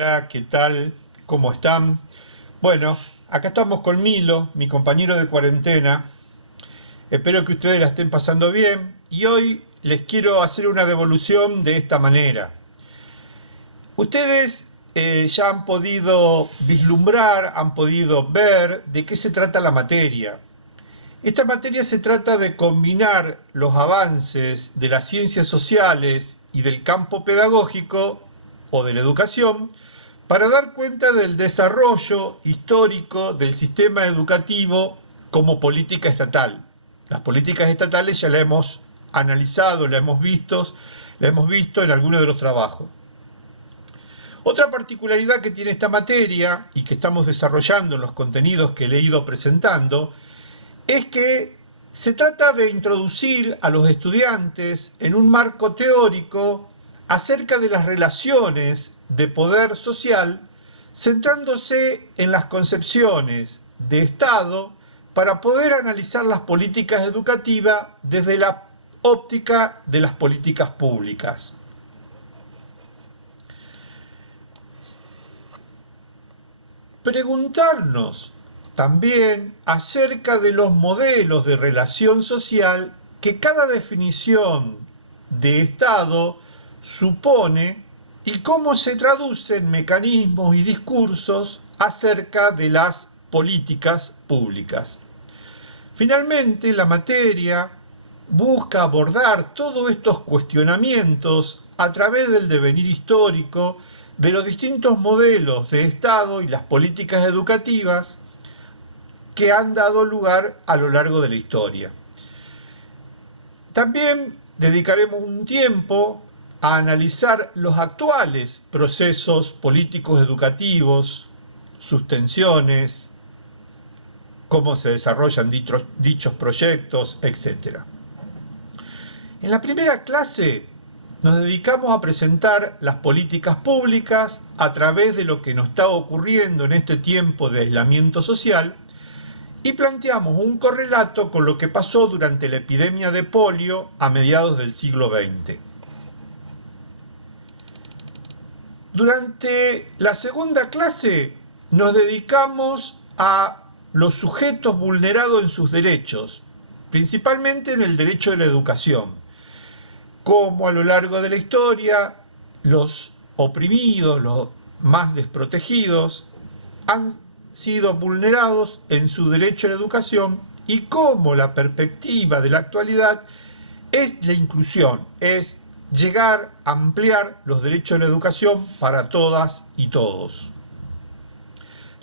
Hola, ¿qué tal? ¿Cómo están? Bueno, acá estamos con Milo, mi compañero de cuarentena. Espero que ustedes la estén pasando bien y hoy les quiero hacer una devolución de esta manera. Ustedes ya han podido vislumbrar, han podido ver de qué se trata la materia. Esta materia se trata de combinar los avances de las ciencias sociales y del campo pedagógico o de la educación para dar cuenta del desarrollo histórico del sistema educativo como política estatal. Las políticas estatales ya las hemos analizado, las hemos visto en algunos de los trabajos. Otra particularidad que tiene esta materia y que estamos desarrollando en los contenidos que le he ido presentando es que se trata de introducir a los estudiantes en un marco teórico acerca de las relaciones de poder social, centrándose en las concepciones de Estado para poder analizar las políticas educativas desde la óptica de las políticas públicas. Preguntarnos también acerca de los modelos de relación social que cada definición de Estado supone y cómo se traducen mecanismos y discursos acerca de las políticas públicas. Finalmente, la materia busca abordar todos estos cuestionamientos a través del devenir histórico de los distintos modelos de Estado y las políticas educativas que han dado lugar a lo largo de la historia. También dedicaremos un tiempo a analizar los actuales procesos políticos educativos, sus tensiones, cómo se desarrollan dichos proyectos, etc. En la primera clase nos dedicamos a presentar las políticas públicas a través de lo que nos está ocurriendo en este tiempo de aislamiento social y planteamos un correlato con lo que pasó durante la epidemia de polio a mediados del siglo XX. Durante la segunda clase nos dedicamos a los sujetos vulnerados en sus derechos, principalmente en el derecho de la educación, cómo a lo largo de la historia los oprimidos, los más desprotegidos, han sido vulnerados en su derecho a la educación y cómo la perspectiva de la actualidad es la inclusión, es llegar a ampliar los derechos a la educación para todas y todos.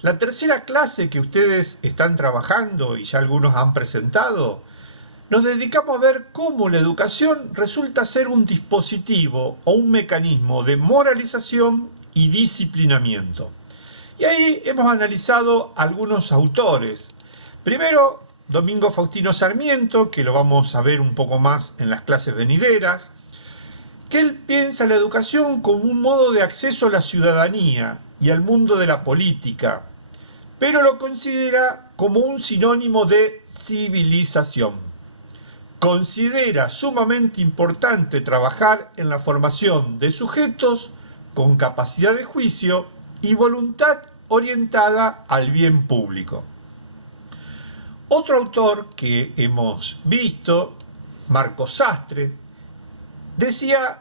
La tercera clase que ustedes están trabajando y ya algunos han presentado, nos dedicamos a ver cómo la educación resulta ser un dispositivo o un mecanismo de moralización y disciplinamiento. Y ahí hemos analizado algunos autores. Primero, Domingo Faustino Sarmiento, que lo vamos a ver un poco más en las clases venideras, que él piensa la educación como un modo de acceso a la ciudadanía y al mundo de la política, pero lo considera como un sinónimo de civilización. Considera sumamente importante trabajar en la formación de sujetos con capacidad de juicio y voluntad orientada al bien público. Otro autor que hemos visto, Marco Sastre, decía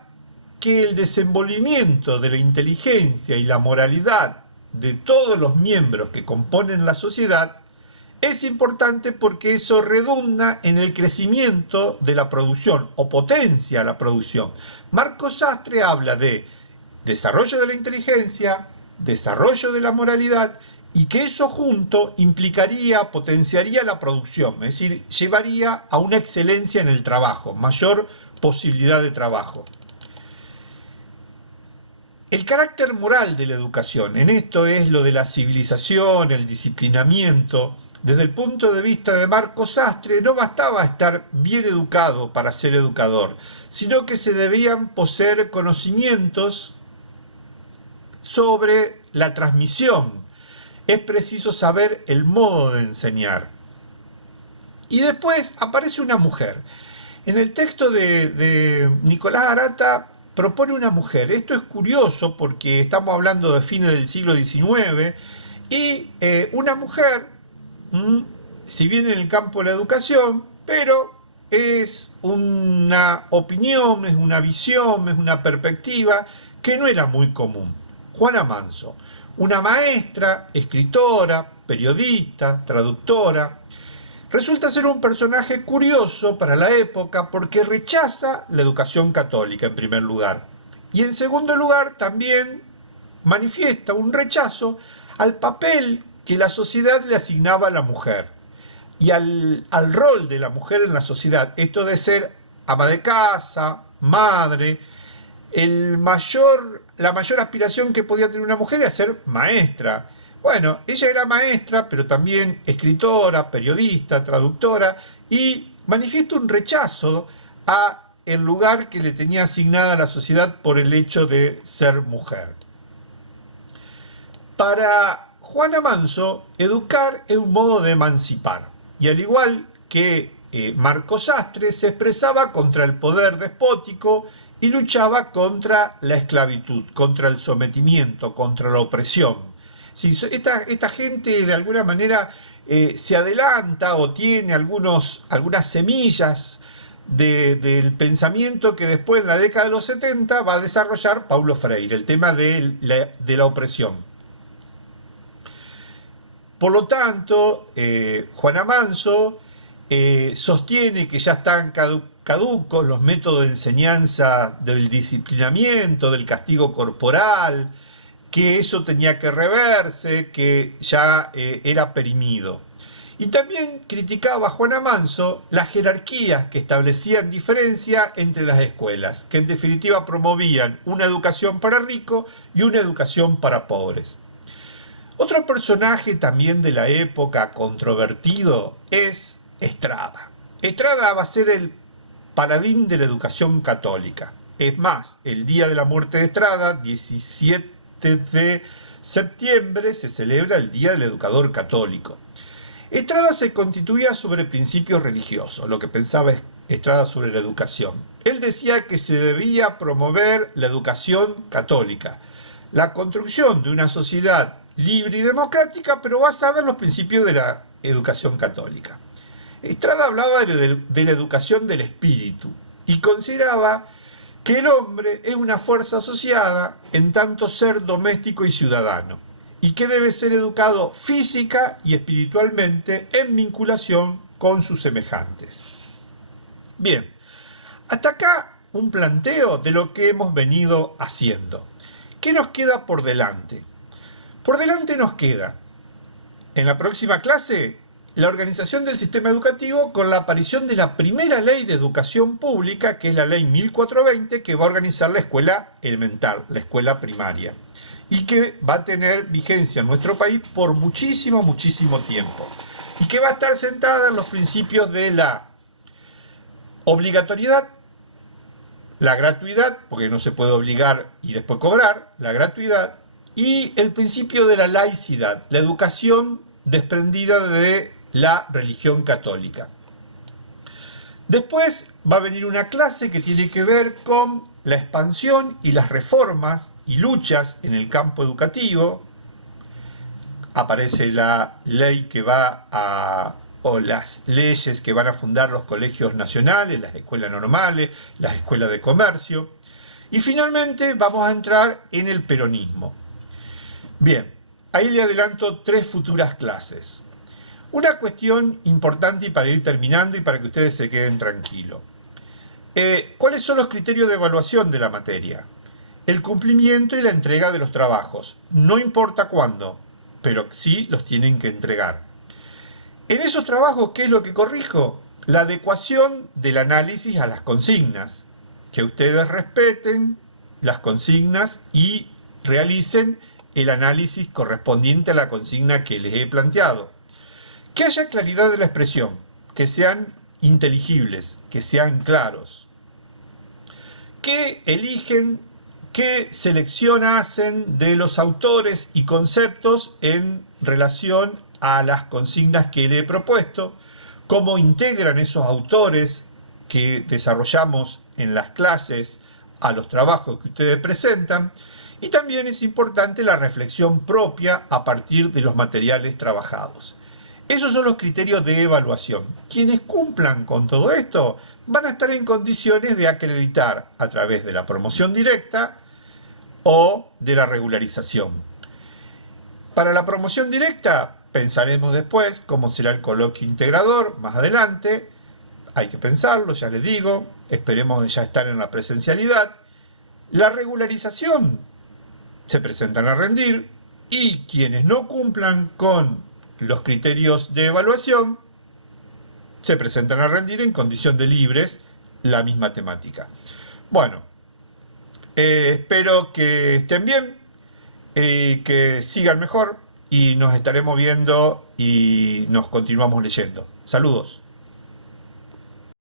que el desenvolvimiento de la inteligencia y la moralidad de todos los miembros que componen la sociedad es importante porque eso redunda en el crecimiento de la producción o potencia la producción. Marco Sastre habla de desarrollo de la inteligencia, desarrollo de la moralidad y que eso junto implicaría, potenciaría la producción, es decir, llevaría a una excelencia en el trabajo, mayor posibilidad de trabajo. El carácter moral de la educación, en esto es lo de la civilización, el disciplinamiento. Desde el punto de vista de Marco Sastre, no bastaba estar bien educado para ser educador, sino que se debían poseer conocimientos sobre la transmisión. Es preciso saber el modo de enseñar. Y después aparece una mujer. En el texto de Nicolás Arata propone una mujer. Esto es curioso porque estamos hablando de fines del siglo XIX y una mujer, si bien en el campo de la educación, pero es una opinión, es una visión, es una perspectiva que no era muy común. Juana Manso, una maestra, escritora, periodista, traductora, resulta ser un personaje curioso para la época porque rechaza la educación católica en primer lugar. Y en segundo lugar también manifiesta un rechazo al papel que la sociedad le asignaba a la mujer y al rol de la mujer en la sociedad. Esto de ser ama de casa, madre, la mayor aspiración que podía tener una mujer era ser maestra. Bueno, ella era maestra, pero también escritora, periodista, traductora, y manifiesta un rechazo a el lugar que le tenía asignada la sociedad por el hecho de ser mujer. Para Juana Manso, educar es un modo de emancipar, y al igual que Marco Sastre, se expresaba contra el poder despótico y luchaba contra la esclavitud, contra el sometimiento, contra la opresión. Si esta gente de alguna manera se adelanta o tiene algunas semillas del pensamiento que después en la década de los 70 va a desarrollar Paulo Freire, el tema de la opresión. Por lo tanto, Juana Manso sostiene que ya están caducos los métodos de enseñanza del disciplinamiento, del castigo corporal, que eso tenía que reverse, que ya era perimido. Y también criticaba Juana Manso las jerarquías que establecían diferencia entre las escuelas, que en definitiva promovían una educación para ricos y una educación para pobres. Otro personaje también de la época controvertido es Estrada. Estrada va a ser el paladín de la educación católica. Es más, el día de la muerte de Estrada, 17 de septiembre, se celebra el Día del Educador Católico. Estrada se constituía sobre principios religiosos, lo que pensaba Estrada sobre la educación. Él decía que se debía promover la educación católica, la construcción de una sociedad libre y democrática, pero basada en los principios de la educación católica. Estrada hablaba de la educación del espíritu y consideraba que el hombre es una fuerza asociada en tanto ser doméstico y ciudadano, y que debe ser educado física y espiritualmente en vinculación con sus semejantes. Bien, hasta acá un planteo de lo que hemos venido haciendo. ¿Qué nos queda por delante? Por delante nos queda, en la próxima clase, la organización del sistema educativo con la aparición de la primera ley de educación pública, que es la ley 1420, que va a organizar la escuela elemental, la escuela primaria, y que va a tener vigencia en nuestro país por muchísimo, muchísimo tiempo, y que va a estar sentada en los principios de la obligatoriedad, la gratuidad, porque no se puede obligar y después cobrar, la gratuidad, y el principio de la laicidad, la educación desprendida de la religión católica. Después va a venir una clase que tiene que ver con la expansión y las reformas y luchas en el campo educativo. Aparece la ley que o las leyes que van a fundar los colegios nacionales, las escuelas normales, las escuelas de comercio. Y finalmente vamos a entrar en el peronismo. Bien, ahí le adelanto 3 futuras clases. Una cuestión importante y para ir terminando y para que ustedes se queden tranquilos. ¿Cuáles son los criterios de evaluación de la materia? El cumplimiento y la entrega de los trabajos. No importa cuándo, pero sí los tienen que entregar. En esos trabajos, ¿qué es lo que corrijo? La adecuación del análisis a las consignas. Que ustedes respeten las consignas y realicen el análisis correspondiente a la consigna que les he planteado. Que haya claridad de la expresión, que sean inteligibles, que sean claros. Que eligen qué selección hacen de los autores y conceptos en relación a las consignas que le he propuesto, cómo integran esos autores que desarrollamos en las clases a los trabajos que ustedes presentan, y también es importante la reflexión propia a partir de los materiales trabajados. Esos son los criterios de evaluación. Quienes cumplan con todo esto van a estar en condiciones de acreditar a través de la promoción directa o de la regularización. Para la promoción directa, pensaremos después cómo será el coloquio integrador más adelante. Hay que pensarlo, ya les digo, esperemos ya estar en la presencialidad. La regularización se presentan a rendir y quienes no cumplan con los criterios de evaluación se presentan a rendir en condición de libres la misma temática. Bueno, espero que estén bien, que sigan mejor y nos estaremos viendo y nos continuamos leyendo. Saludos.